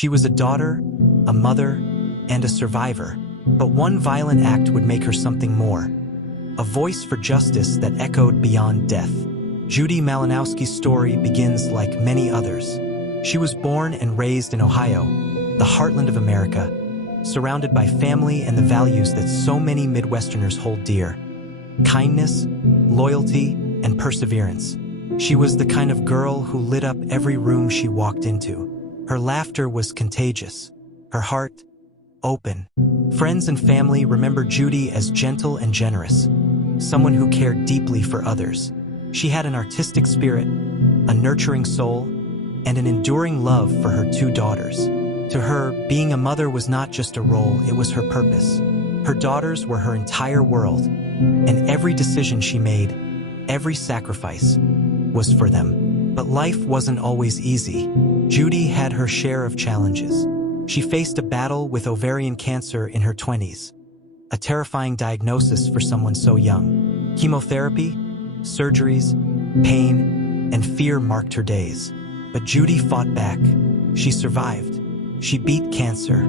She was a daughter, a mother, and a survivor, but one violent act would make her something more. A voice for justice that echoed beyond death. Judy Malinowski's story begins like many others. She was born and raised in Ohio, the heartland of America, surrounded by family and the values that so many Midwesterners hold dear: kindness, loyalty, and perseverance. She was the kind of girl who lit up every room she walked into. Her laughter was contagious, her heart open. Friends and family remember Judy as gentle and generous, someone who cared deeply for others. She had an artistic spirit, a nurturing soul, and an enduring love for her two daughters. To her, being a mother was not just a role, it was her purpose. Her daughters were her entire world, and every decision she made, every sacrifice, was for them. But life wasn't always easy. Judy had her share of challenges. She faced a battle with ovarian cancer in her 20s, a terrifying diagnosis for someone so young. Chemotherapy, surgeries, pain, and fear marked her days. But Judy fought back. She survived. She beat cancer.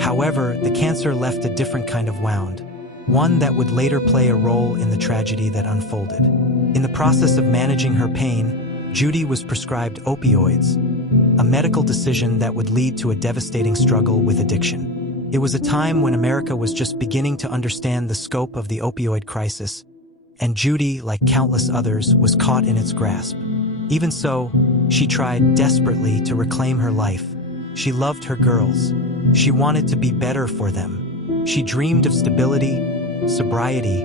However, the cancer left a different kind of wound, one that would later play a role in the tragedy that unfolded. In the process of managing her pain, Judy was prescribed opioids, a medical decision that would lead to a devastating struggle with addiction. It was a time when America was just beginning to understand the scope of the opioid crisis, and Judy, like countless others, was caught in its grasp. Even so, she tried desperately to reclaim her life. She loved her girls. She wanted to be better for them. She dreamed of stability, sobriety,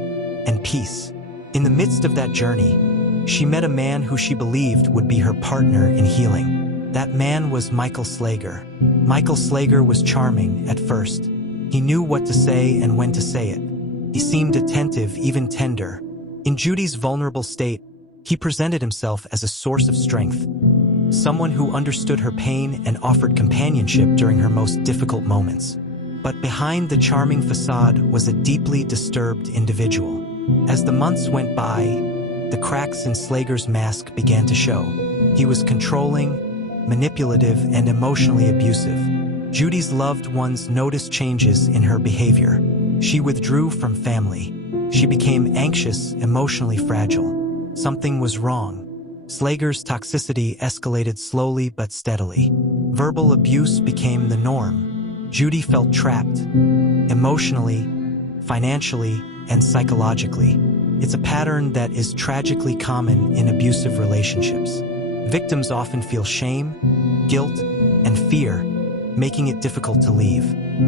and peace. In the midst of that journey, she met a man who she believed would be her partner in healing. That man was Michael Slager. Michael Slager was charming at first. He knew what to say and when to say it. He seemed attentive, even tender. In Judy's vulnerable state, he presented himself as a source of strength, someone who understood her pain and offered companionship during her most difficult moments. But behind the charming facade was a deeply disturbed individual. As the months went by, the cracks in Slager's mask began to show. He was controlling, manipulative, and emotionally abusive. Judy's loved ones noticed changes in her behavior. She withdrew from family. She became anxious, emotionally fragile. Something was wrong. Slager's toxicity escalated slowly but steadily. Verbal abuse became the norm. Judy felt trapped, emotionally, financially, and psychologically. It's a pattern that is tragically common in abusive relationships. Victims often feel shame, guilt, and fear, making it difficult to leave.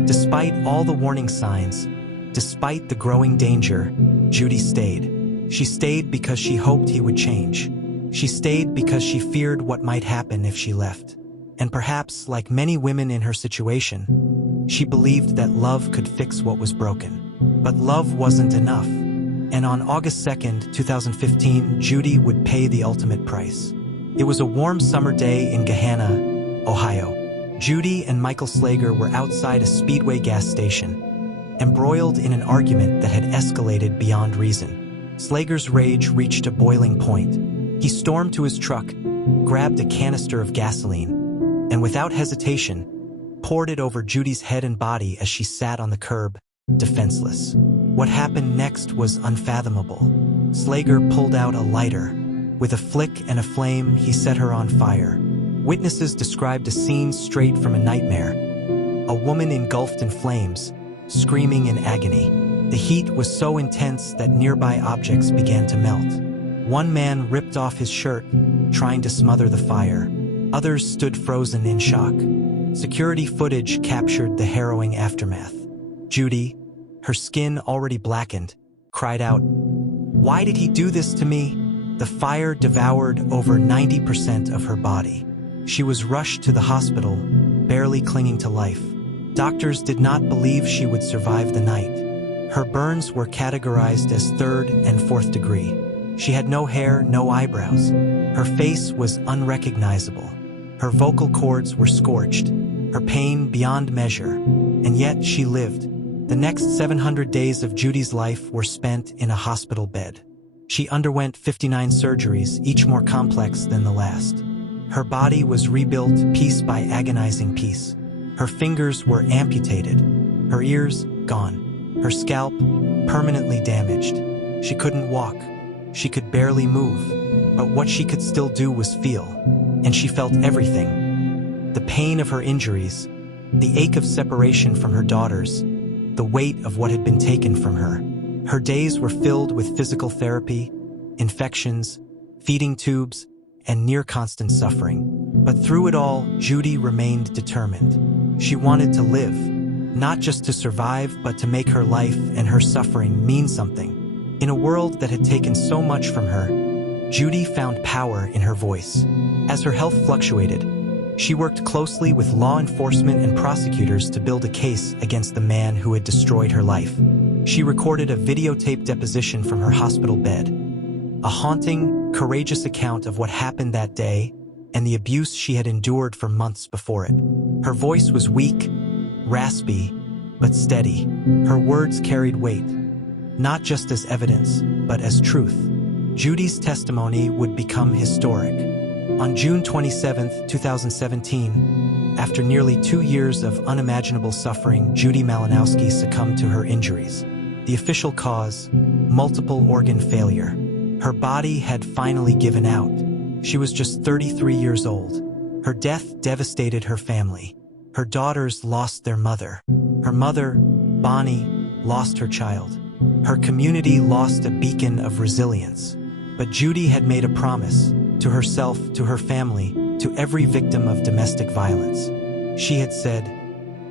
Despite all the warning signs, despite the growing danger, Judy stayed. She stayed because she hoped he would change. She stayed because she feared what might happen if she left. And perhaps, like many women in her situation, she believed that love could fix what was broken. But love wasn't enough. And on August 2nd, 2015, Judy would pay the ultimate price. It was a warm summer day in Gahanna, Ohio. Judy and Michael Slager were outside a Speedway gas station, embroiled in an argument that had escalated beyond reason. Slager's rage reached a boiling point. He stormed to his truck, grabbed a canister of gasoline, and without hesitation, poured it over Judy's head and body as she sat on the curb, defenseless. What happened next was unfathomable. Slager pulled out a lighter. With a flick and a flame, he set her on fire. Witnesses described a scene straight from a nightmare. A woman engulfed in flames, screaming in agony. The heat was so intense that nearby objects began to melt. One man ripped off his shirt, trying to smother the fire. Others stood frozen in shock. Security footage captured the harrowing aftermath. Judy, her skin already blackened, cried out, "Why did he do this to me?" The fire devoured over 90% of her body. She was rushed to the hospital, barely clinging to life. Doctors did not believe she would survive the night. Her burns were categorized as 3rd and 4th degree. She had no hair, no eyebrows. Her face was unrecognizable. Her vocal cords were scorched, her pain beyond measure, and yet she lived. The next 700 days of Judy's life were spent in a hospital bed. She underwent 59 surgeries, each more complex than the last. Her body was rebuilt piece by agonizing piece. Her fingers were amputated, her ears gone, her scalp permanently damaged. She couldn't walk, she could barely move, but what she could still do was feel, and she felt everything. The pain of her injuries, the ache of separation from her daughters, the weight of what had been taken from her. Her days were filled with physical therapy, infections, feeding tubes, and near-constant suffering. But through it all, Judy remained determined. She wanted to live, not just to survive, but to make her life and her suffering mean something. In a world that had taken so much from her, Judy found power in her voice. As her health fluctuated, she worked closely with law enforcement and prosecutors to build a case against the man who had destroyed her life. She recorded a videotaped deposition from her hospital bed, a haunting, courageous account of what happened that day and the abuse she had endured for months before it. Her voice was weak, raspy, but steady. Her words carried weight, not just as evidence, but as truth. Judy's testimony would become historic. On June 27, 2017, after nearly 2 years of unimaginable suffering, Judy Malinowski succumbed to her injuries. The official cause: multiple organ failure. Her body had finally given out. She was just 33 years old. Her death devastated her family. Her daughters lost their mother. Her mother, Bonnie, lost her child. Her community lost a beacon of resilience. But Judy had made a promise to herself, to her family, to every victim of domestic violence. She had said,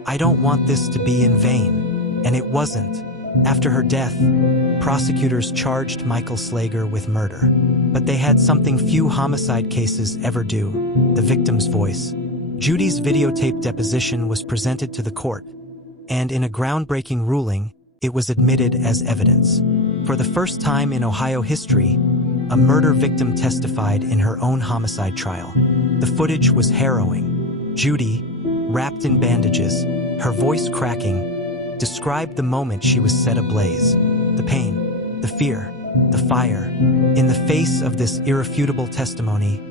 "I don't want this to be in vain." And it wasn't. After her death, prosecutors charged Michael Slager with murder. But they had something few homicide cases ever do: the victim's voice. Judy's videotaped deposition was presented to the court, and in a groundbreaking ruling, it was admitted as evidence. For the first time in Ohio history, a murder victim testified in her own homicide trial. The footage was harrowing. Judy, wrapped in bandages, her voice cracking, described the moment she was set ablaze. The pain, the fear, the fire. In the face of this irrefutable testimony,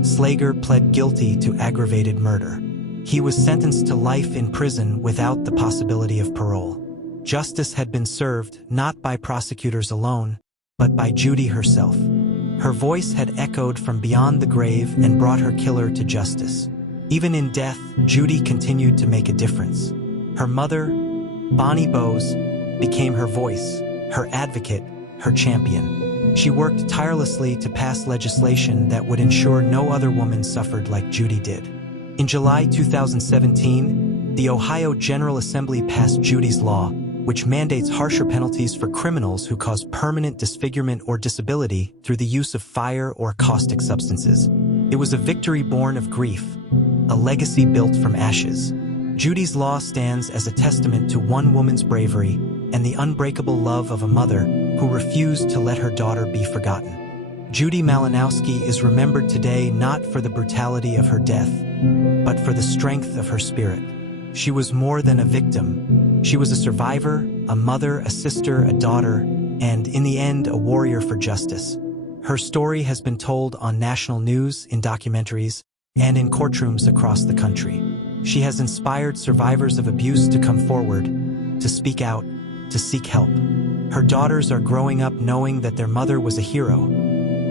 Slager pled guilty to aggravated murder. He was sentenced to life in prison without the possibility of parole. Justice had been served not by prosecutors alone, but by Judy herself. Her voice had echoed from beyond the grave and brought her killer to justice. Even in death, Judy continued to make a difference. Her mother, Bonnie Bowes, became her voice, her advocate, her champion. She worked tirelessly to pass legislation that would ensure no other woman suffered like Judy did. In July 2017, the Ohio General Assembly passed Judy's Law, which mandates harsher penalties for criminals who cause permanent disfigurement or disability through the use of fire or caustic substances. It was a victory born of grief, a legacy built from ashes. Judy's Law stands as a testament to one woman's bravery and the unbreakable love of a mother who refused to let her daughter be forgotten. Judy Malinowski is remembered today not for the brutality of her death, but for the strength of her spirit. She was more than a victim. She was a survivor, a mother, a sister, a daughter, and, in the end, a warrior for justice. Her story has been told on national news, in documentaries, and in courtrooms across the country. She has inspired survivors of abuse to come forward, to speak out, to seek help. Her daughters are growing up knowing that their mother was a hero,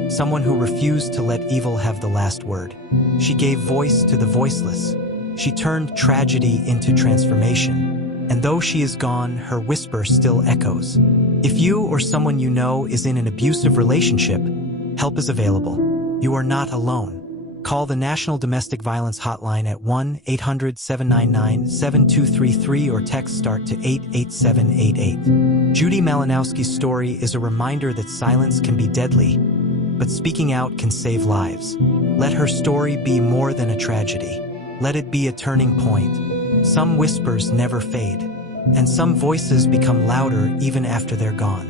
someone who refused to let evil have the last word. She gave voice to the voiceless. She turned tragedy into transformation. And though she is gone, her whisper still echoes. If you or someone you know is in an abusive relationship, help is available. You are not alone. Call the National Domestic Violence Hotline at 1-800-799-7233 or text START to 88788. Judy Malinowski's story is a reminder that silence can be deadly, but speaking out can save lives. Let her story be more than a tragedy. Let it be a turning point. Some whispers never fade, and some voices become louder even after they're gone.